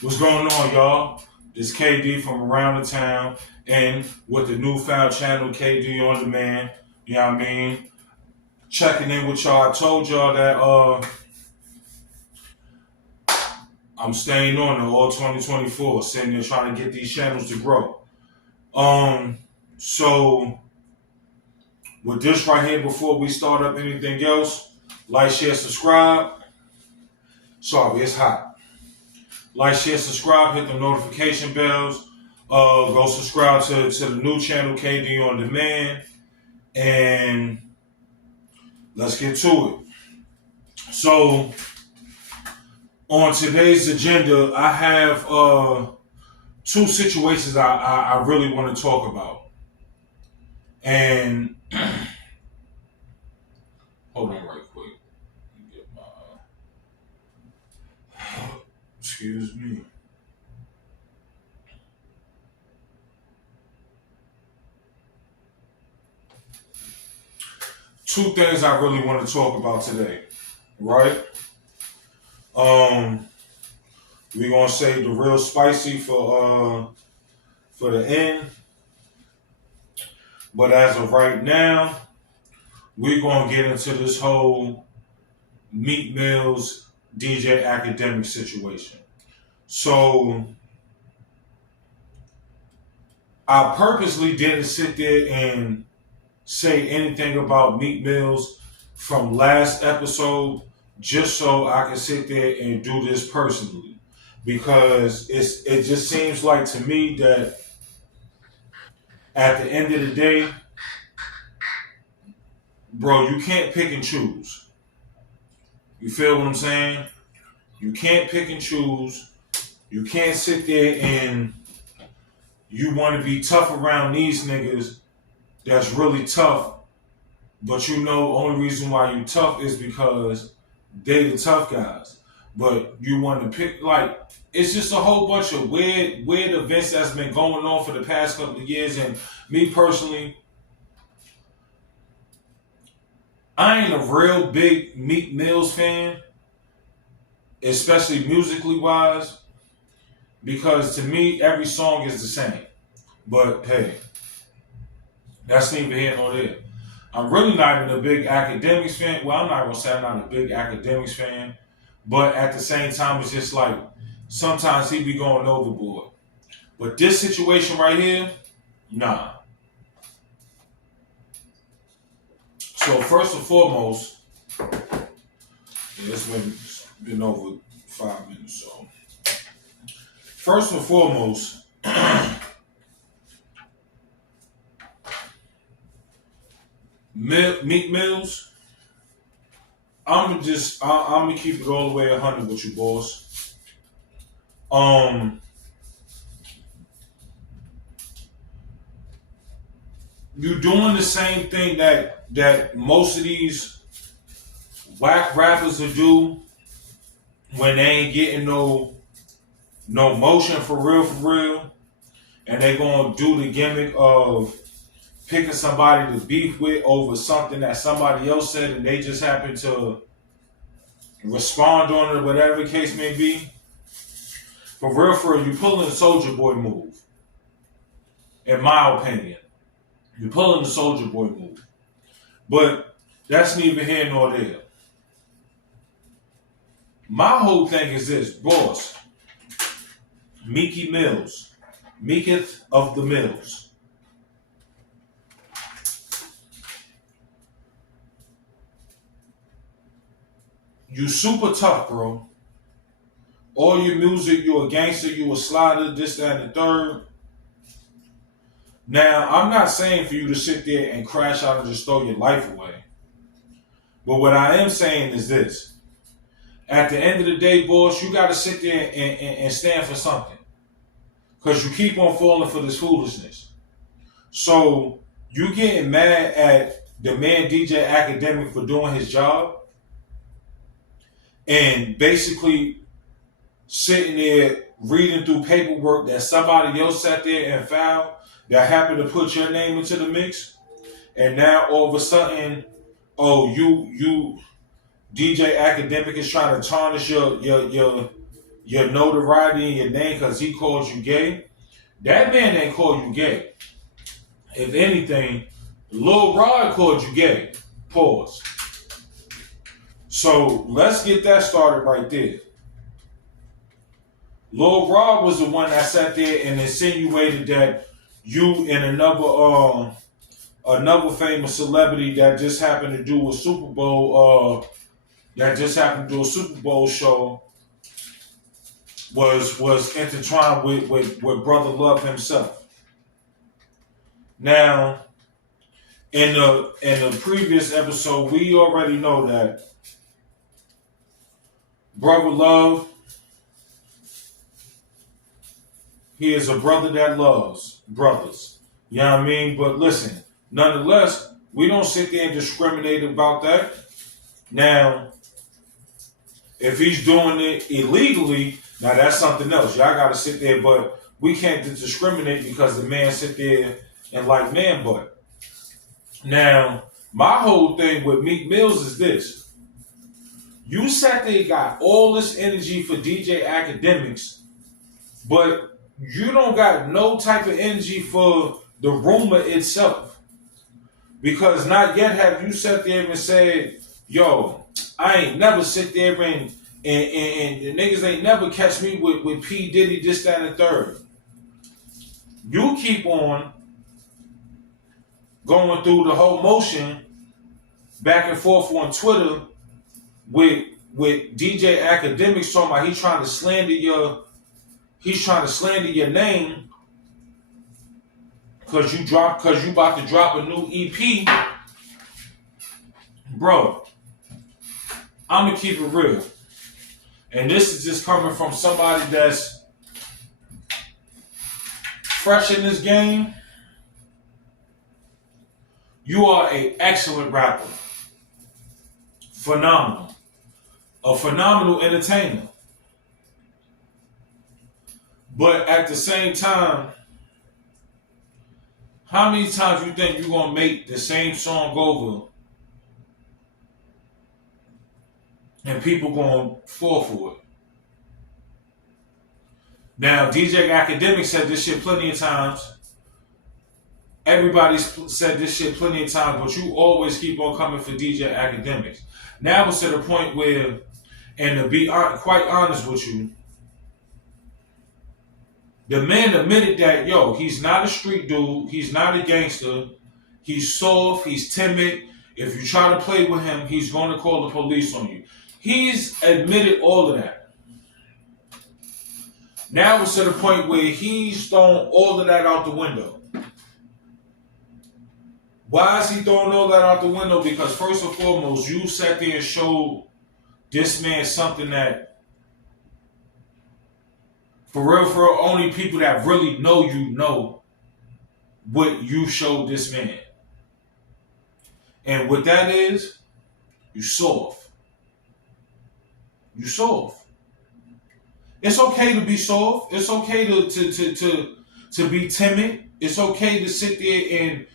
What's going on, y'all? This KD from around the town and with the newfound channel KD on Demand. You know what I mean? Checking in with y'all. I told y'all that I'm staying on in all 2024, sitting there trying to get these channels to grow. So with this right here, before we start up anything else, like, share, subscribe. Sorry, it's hot. Like, share, subscribe, hit the notification bells. Go subscribe to the new channel, KD on Demand. And let's get to it. So, on today's agenda, I have two situations I really want to talk about. And hold on right quick. Get my, excuse me. Two things I really want to talk about today, right? We're gonna save the real spicy for the end. But as of right now, we're gonna get into this whole Meek Mill's DJ Akademiks situation. So I purposely didn't sit there and say anything about Meek Mill's from last episode just so I can sit there and do this personally. Because it just seems like to me that at the end of the day, bro, you can't pick and choose. You feel what I'm saying? You can't pick and choose. You can't sit there and you want to be tough around these niggas that's really tough, but you know only reason why you tough is because they the tough guys. But you want to pick, like, it's just a whole bunch of weird events that's been going on for the past couple of years. And me personally, I ain't a real big Meek Mill's fan, especially musically wise, because to me, every song is the same. But hey, that's neither here nor there. I'm really not even a big Akademiks fan. Well, I'm not going to say I'm not a big Akademiks fan, but at the same time, it's just like sometimes he be going overboard. But this situation right here, nah. So first and foremost, it's been over 5 minutes. So first and foremost, Meek Mill's, I'm gonna keep it all the way 100 with you, boss. You doing the same thing that most of these whack rappers will do when they ain't getting no motion for real, and they gonna do the gimmick of picking somebody to beef with over something that somebody else said and they just happen to respond on it, whatever the case may be. For real, you pulling the Soldier Boy move. In my opinion, you're pulling the Soldier Boy move. But that's neither here nor there. My whole thing is this, boss. Meeky Mills. Meeketh of the Mills. You super tough, bro. All your music, you a gangster, you a slider, this, that, and the third. Now, I'm not saying for you to sit there and crash out and just throw your life away. But what I am saying is this. At the end of the day, boss, you got to sit there and stand for something. Because you keep on falling for this foolishness. So, you getting mad at the man DJ Akademiks for doing his job and basically sitting there reading through paperwork that somebody else sat there and filed that happened to put your name into the mix, and now all of a sudden, you DJ Akademiks is trying to tarnish your your notoriety and your name because he called you gay. That man ain't called you gay. If anything, Lil Rod called you gay. Pause. So let's get that started right there. Lil Rod was the one that sat there and insinuated that you and another famous celebrity that just happened to do a Super Bowl show was intertwined with Brother Love himself. Now, in the previous episode, we already know that Brother Love, he is a brother that loves brothers. You know what I mean? But listen, nonetheless, we don't sit there and discriminate about that. Now, if he's doing it illegally, now that's something else. Y'all got to sit there, but we can't discriminate because the man sit there and like man butt. Now, my whole thing with Meek Mills is this. You sat there, got all this energy for DJ Akademiks, but you don't got no type of energy for the rumor itself. Because not yet have you sat there and said, yo, I ain't never sit there and the niggas ain't never catch me with P. Diddy, this, that, and the third. You keep on going through the whole motion back and forth on Twitter with DJ Akademiks talking about he's trying to slander your name because you about to drop a new EP. Bro, I'm gonna keep it real. And this is just coming from somebody that's fresh in this game. You are an excellent rapper. Phenomenal. A phenomenal entertainer. But at the same time, how many times you think you're going to make the same song over and people going to fall for it? Now, DJ Akademiks said this shit plenty of times. Everybody's said this shit plenty of times, but you always keep on coming for DJ Akademiks. Now it's to the point where, and to be quite honest with you, the man admitted that, yo, he's not a street dude, he's not a gangster, he's soft, he's timid. If you try to play with him, he's going to call the police on you. He's admitted all of that. Now it's to the point where he's thrown all of that out the window. Why is he throwing all that out the window? Because first and foremost, you sat there and showed this man something that, for real, only people that really know you know what you showed this man. And what that is, you soft. You soft. It's okay to be soft. It's okay to be timid. It's okay to sit there and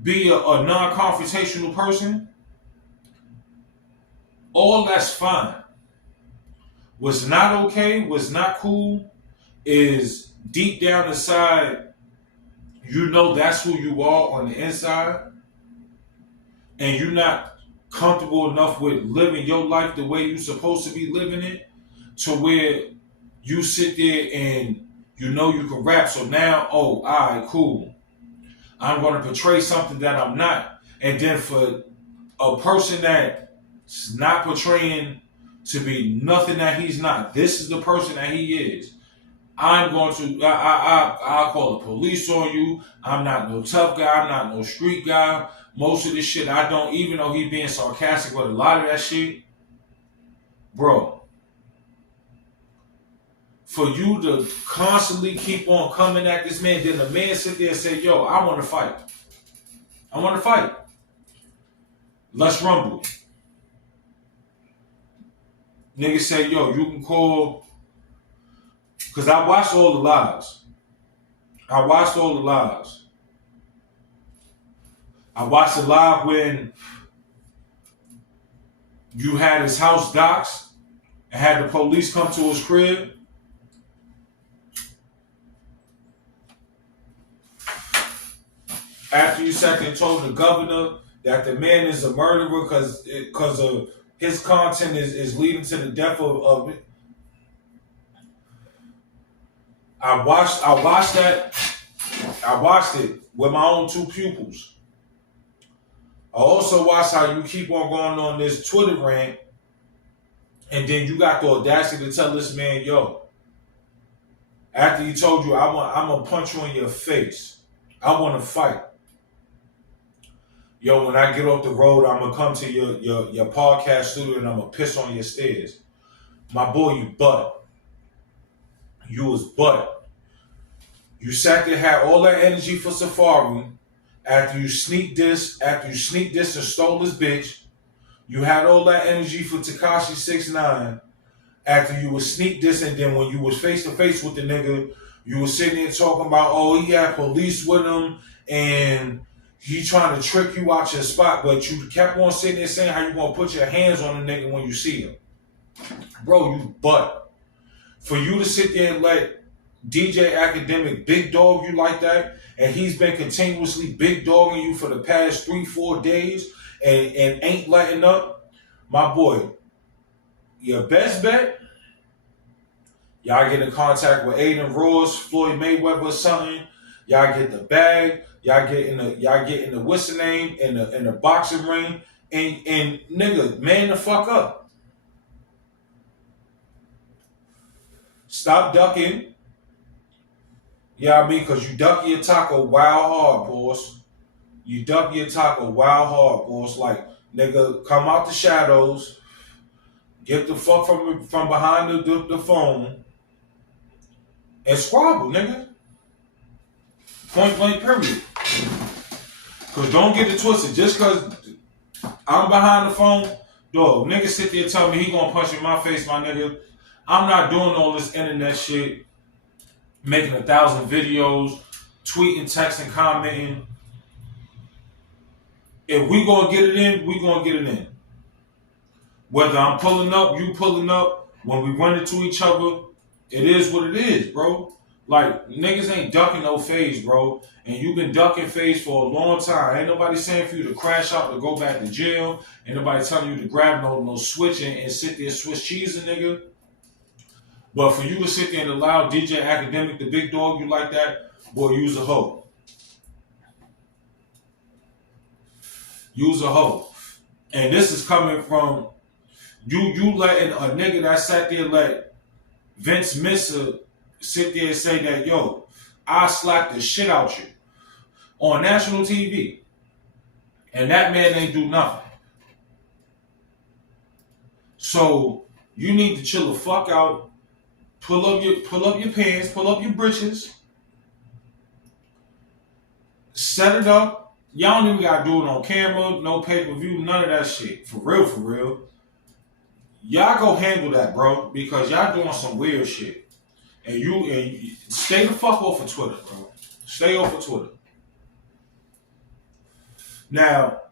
be a non-confrontational person. All that's fine. What's not okay, what's not cool, is deep down inside, you know that's who you are on the inside, and you're not comfortable enough with living your life the way you're supposed to be living it, to where you sit there and you know you can rap. So now, oh, all right, cool. I'm going to portray something that I'm not. And then for a person that's not portraying to be nothing that he's not, this is the person that he is. I'm going to, I'll call the police on you. I'm not no tough guy. I'm not no street guy. Most of this shit I don't, even though he's being sarcastic with a lot of that shit. Bro, for you to constantly keep on coming at this man, then the man sit there and say, yo, I want to fight. I want to fight. Let's rumble. Niggas say, yo, you can call, because I watched all the lives. I watched the live when you had his house doxxed and had the police come to his crib After you sat there and told the governor that the man is a murderer because of his content is leading to the death of I watched that. I watched it with my own two pupils. I also watched how you keep on going on this Twitter rant, and then you got the audacity to tell this man, yo, after he told you I'm gonna punch you in your face. I wanna fight. Yo, when I get off the road, I'm gonna come to your podcast studio and I'm gonna piss on your stairs. My boy, you butt. You was butt. You sat there, had all that energy for Safari. After you sneak this and stole his bitch, you had all that energy for Tekashi 6ix9ine. After you was sneak this, and then when you was face to face with the nigga, you was sitting there talking about, oh, he had police with him and he trying to trick you out your spot, but you kept on sitting there saying how you gonna put your hands on the nigga when you see him. Bro, you butt. For you to sit there and let DJ Akademiks big dog you like that, and he's been continuously big dogging you for the past 3-4 days and ain't letting up, my boy, your best bet, y'all get in contact with Aiden Ross, Floyd Mayweather or something, y'all get the bag, y'all get in the what's the name in the boxing ring, and nigga, man the fuck up. Stop ducking. You know what I mean? Because you duck your taco wild hard, boss. You duck your taco wild hard, boss. Like, nigga, come out the shadows. Get the fuck from behind the phone. And squabble, nigga. Point blank, period. Because don't get it twisted. Just because I'm behind the phone, dog, nigga sit there and tell me he gonna punch in my face, my nigga. I'm not doing all this internet shit, making 1,000 videos, tweeting, texting, commenting. If we gonna get it in, we gonna get it in. Whether I'm pulling up, you pulling up, when we run into each other, it is what it is, bro. Like, niggas ain't ducking no phase, bro. And you've been ducking phase for a long time. Ain't nobody saying for you to crash out to go back to jail. Ain't nobody telling you to grab no switch and sit there Swiss cheesing, nigga. But for you to sit there and allow DJ Akademiks, the big dog you like that, boy, use a hoe. Use a hoe. And this is coming from you letting a nigga that sat there let Vince Missa sit there and say that, yo, I slapped the shit out you on national TV. And that man ain't do nothing. So you need to chill the fuck out. Pull up your pants, pull up your britches, set it up. Y'all don't even gotta do it on camera, no pay-per-view, none of that shit. For real. Y'all go handle that, bro, because y'all doing some weird shit. And you stay the fuck off of Twitter, bro. Stay off of Twitter. Now,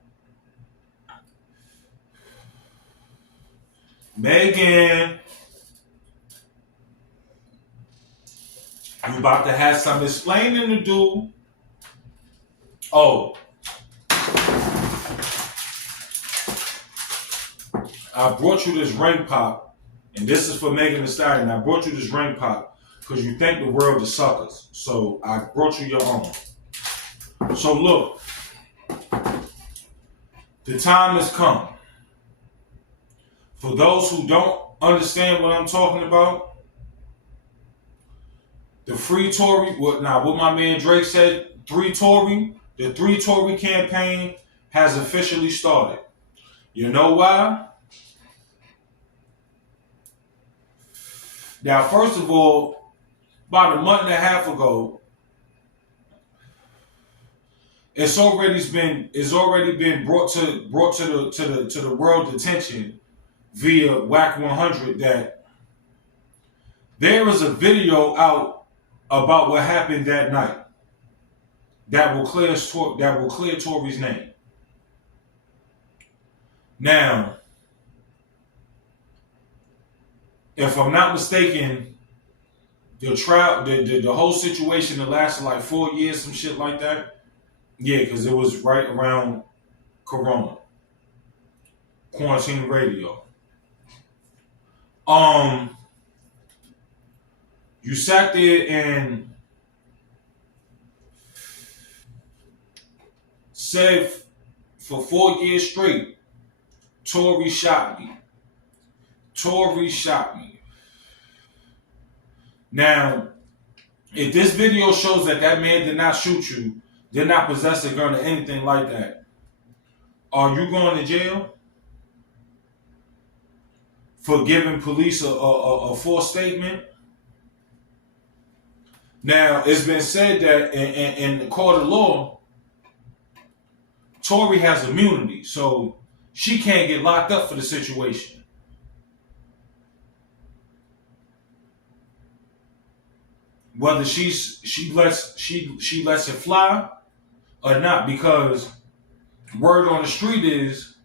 Megan, you about to have some explaining to do. Oh. I brought you this ring pop, and this is for Megan Thee Stallion. I brought you this ring pop because you think the world is suckers. So I brought you your own. So look, the time has come. For those who don't understand what I'm talking about, the Free Tory, what my man Drake said, the 3 Tory campaign has officially started. You know why? Now, first of all, about a month and a half ago, it's already been brought to the world's attention via WAC 100 that there is a video out about what happened that night that will clear Tory's name. Now, if I'm not mistaken, the whole situation that lasted like 4 years, some shit like that. Yeah, because it was right around Corona. Quarantine radio. Um, you sat there and said for 4 years straight, Tory shot me. Tory shot me. Now, if this video shows that that man did not shoot you, did not possess a gun or anything like that, are you going to jail for giving police a false statement? Now, it's been said that in the court of law, Tory has immunity, so she can't get locked up for the situation. Whether she lets it fly or not, because word on the street is,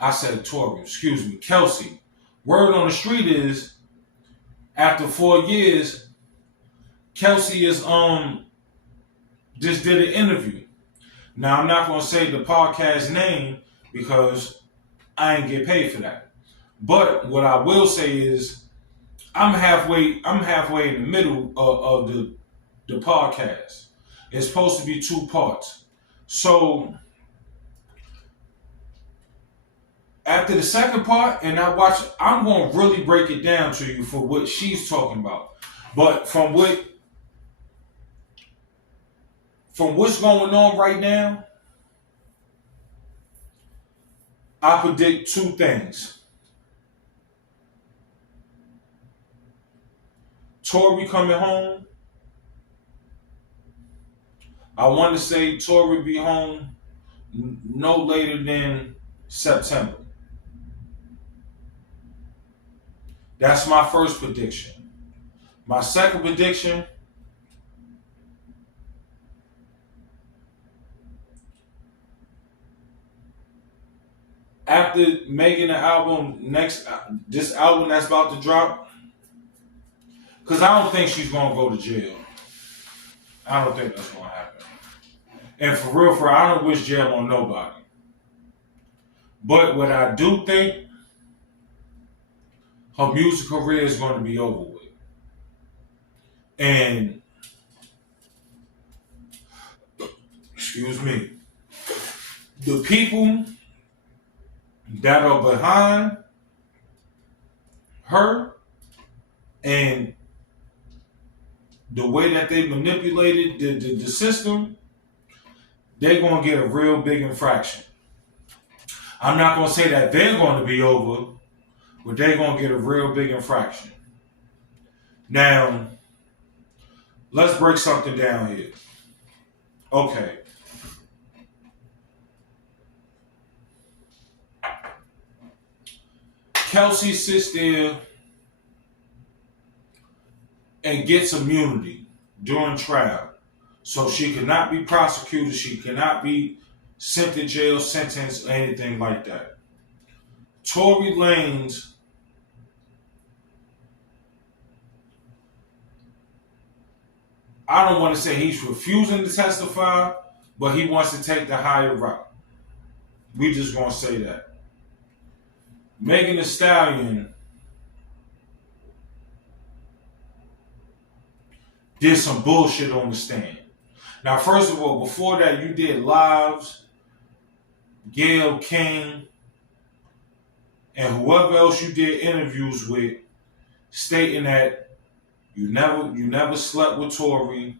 I said Tory, excuse me, Kelsey. Word on the street is, after 4 years, Kelsey is just did an interview. Now I'm not gonna say the podcast name because I ain't get paid for that. But what I will say is I'm halfway in the middle of the podcast. It's supposed to be 2 parts. So after the second part, and I'm gonna really break it down to you for what she's talking about. But from what's going on right now, I predict 2 things. Tory coming home. I want to say Tory be home no later than September. That's my first prediction. My second prediction, after making the album this album that's about to drop, because I don't think she's gonna go to jail. I don't think that's gonna happen. And for real, I don't wish jail on nobody. But what I do think, her music career is going to be over with. And, excuse me, the people that are behind her and the way that they manipulated the system, they're going to get a real big infraction. I'm not going to say that they're going to be over, but they're going to get a real big infraction. Now, let's break something down here. Okay. Kelsey sits there and gets immunity during trial. So she cannot be prosecuted. She cannot be sent to jail, sentenced, or anything like that. Tory Lanez I don't want to say he's refusing to testify, but he wants to take the higher route. We just gonna say that. Megan Thee Stallion did some bullshit on the stand. Now, first of all, before that, you did lives, Gayle King, and whoever else you did interviews with, stating that you never slept with Tory,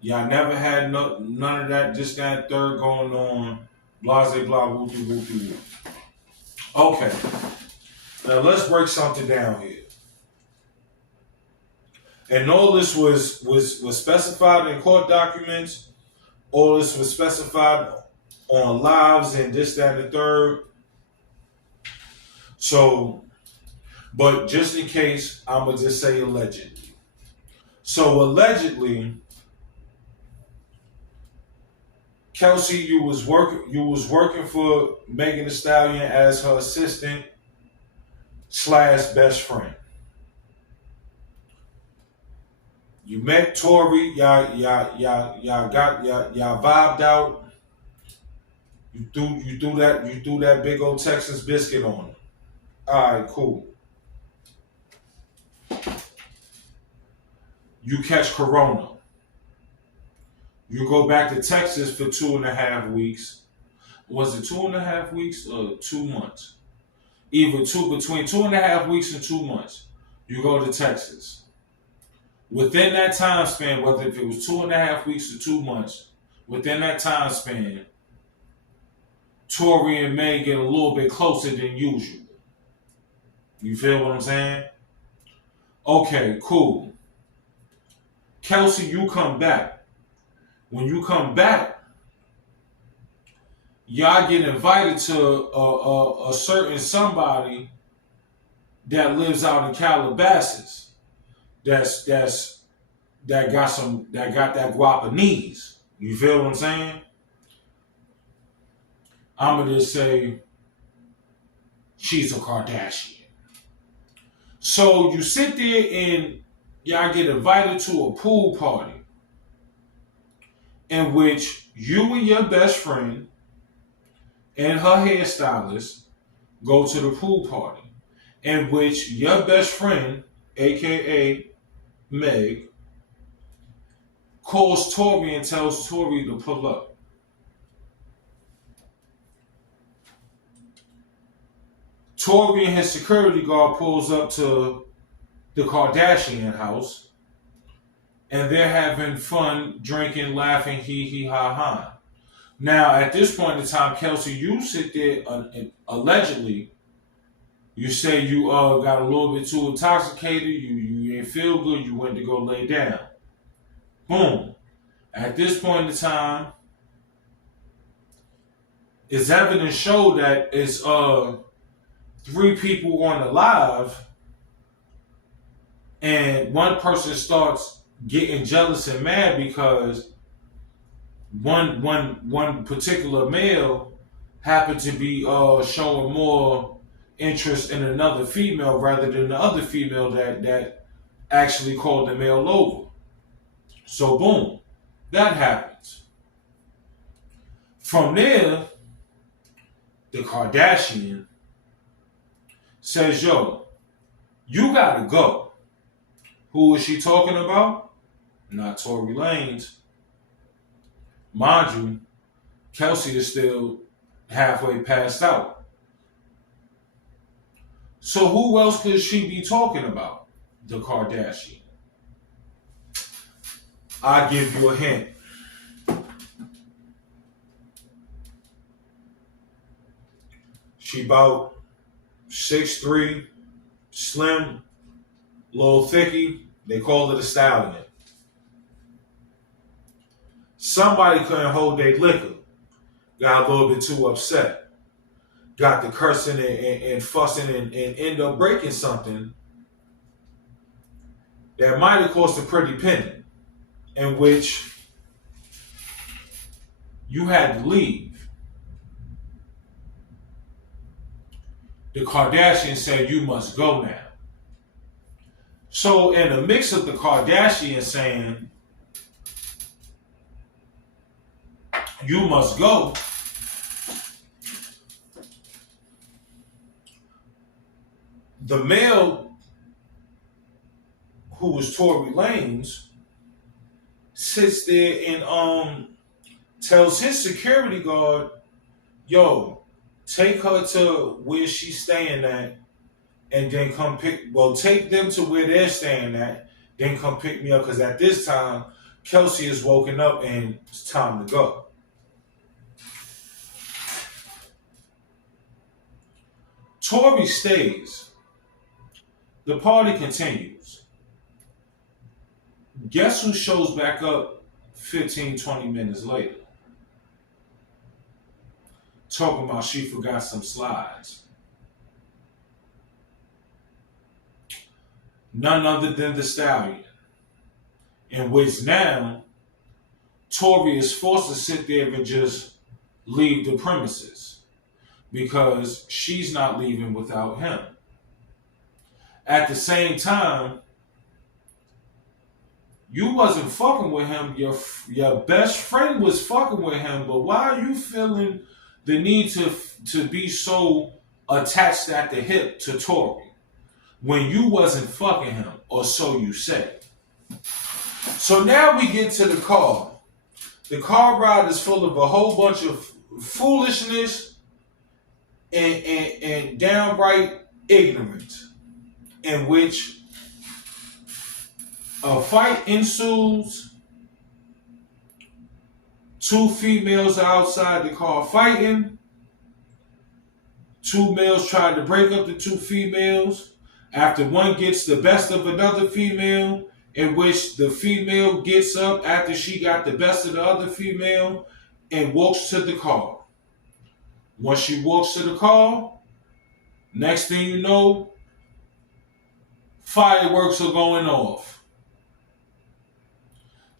y'all never had none of that, this, that, third going on, blase, blah, whoopty, whoopty, whoop. Okay, now let's break something down here. And all this was specified in court documents. All this was specified on lives and this, that, and the third. So, but just in case, I'm gonna just say allegedly. So allegedly, Kelsey, you was working for Megan Thee Stallion as her assistant / best friend. You met Tory, y'all vibed out. You threw that big old Texas biscuit on him. All right, cool. You catch Corona. You go back to Texas for 2.5 weeks. Was it 2.5 weeks or 2 months? Either between 2.5 weeks and 2 months. You go to Texas. Within that time span, whether if it was 2.5 weeks or 2 months, within that time span, Tory and May get a little bit closer than usual. You feel what I'm saying? Okay, cool. Kelsey, you come back. When you come back, y'all get invited to a certain somebody that lives out in Calabasas. That got that guapanese. You feel what I'm saying? I'm gonna just say she's a Kardashian. So you sit there and y'all get invited to a pool party in which you and your best friend and her hairstylist go to the pool party, in which your best friend, aka Meg, calls Tory and tells Tory to pull up. Tory and his security guard pulls up to the Kardashian house, and they're having fun, drinking, laughing, hee hee ha ha. Now, at this point in time, Kelsey, you sit there and allegedly, you say you got a little bit too intoxicated, you didn't feel good, you went to go lay down. Boom. At this point in time, it's evidence show that it's 3 people on the live, and one person starts getting jealous and mad because one particular male happened to be showing more interest in another female rather than the other female that actually called the male over. So boom, that happens. From there, the Kardashian says, yo, you gotta go. Who is she talking about? Not Tory Lanez. Mind you, Kelsey is still halfway passed out. So who else could she be talking about? The Kardashian. I'll give you a hint. She about 6'3", slim, little thicky. They call it a stallion. Somebody couldn't hold their liquor. Got a little bit too upset. Got the cursing and fussing and end up breaking something that might have cost a pretty penny, in which you had to leave. The Kardashians said you must go now. So in the mix of the Kardashians saying you must go, the male who was Tory Lanez sits there and tells his security guard, yo, take her to where she's staying at and then take them to where they're staying at, then come pick me up, because at this time, Kelsey is woken up and it's time to go. Tory stays. The party continues. Guess who shows back up 15, 20 minutes later? Talking about she forgot some slides. None other than the Stallion. In which now, Tory is forced to sit there and just leave the premises because she's not leaving without him. At the same time, You wasn't fucking with him. Your best friend was fucking with him. But why are you feeling the need to be so attached at the hip to Tory when you wasn't fucking him, or so you say? So now we get to the car. The car ride is full of a whole bunch of foolishness and downright ignorance, in which a fight ensues. Two females are outside the car fighting. Two males try to break up the two females. After one gets the best of another female, in which the female gets up after she got the best of the other female and walks to the car. Once she walks to the car, next thing you know, fireworks are going off.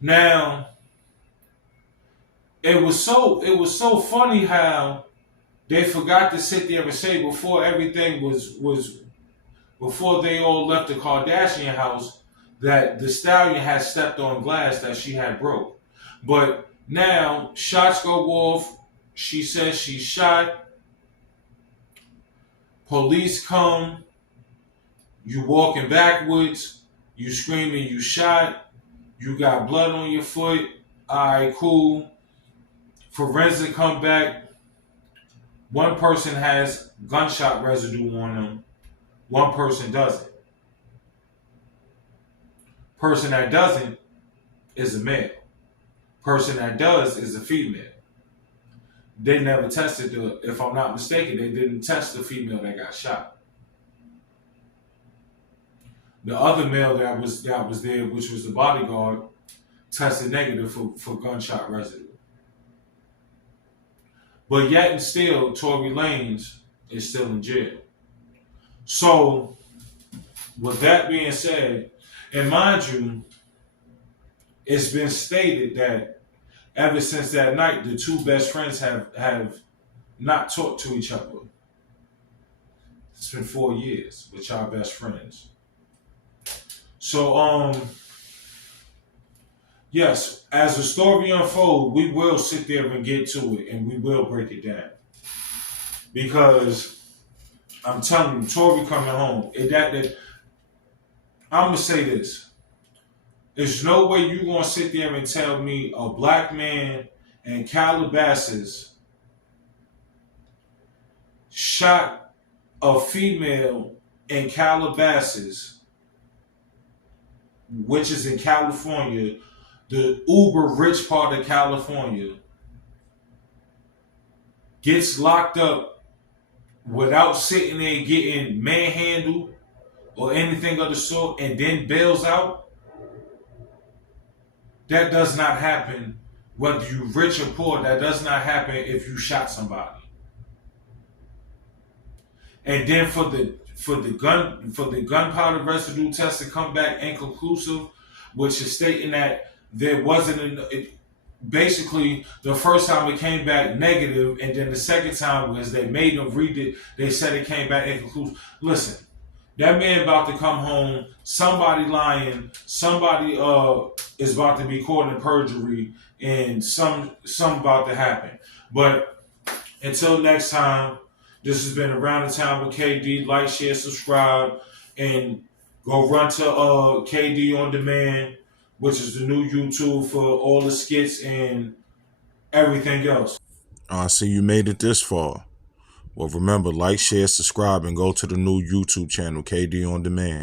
Now, it was so funny how they forgot to sit there and say before everything was before they all left the Kardashian house that the stallion had stepped on glass that she had broke. But now shots go off. She says she's shot. Police come. You walking backwards. You screaming you shot. You got blood on your foot. All right, cool. Forensic come back. One person has gunshot residue on them. One person doesn't. Person that doesn't is a male. Person that does is a female. They never tested if I'm not mistaken, they didn't test the female that got shot. The other male that was there, which was the bodyguard, tested negative for gunshot residue. But yet and still, Tory Lanez is still in jail. So, with that being said, and mind you, it's been stated that ever since that night, the two best friends have not talked to each other. It's been 4 years with y'all best friends. So, yes, as the story unfolds, we will sit there and get to it, and we will break it down. Because I'm telling you, Tory coming home. I'm gonna say this: there's no way you gonna sit there and tell me a black man in Calabasas shot a female in Calabasas, which is in California, the uber rich part of California, gets locked up without sitting there getting manhandled or anything of the sort, and then bails out. That does not happen whether you rich or poor. That does not happen if you shot somebody. And then for the gunpowder residue test to come back inconclusive, which is stating that there wasn't basically the first time it came back negative, and then the second time was they made them read it. They said it came back inconclusive. Listen, that man about to come home. Somebody lying. Somebody is about to be caught in perjury, and some about to happen. But until next time, this has been Around the Town with KD. Like, share, subscribe, and go run to KD On Demand, which is the new YouTube for all the skits and everything else. I see you made it this far. Well, remember, like, share, subscribe, and go to the new YouTube channel, KD On Demand.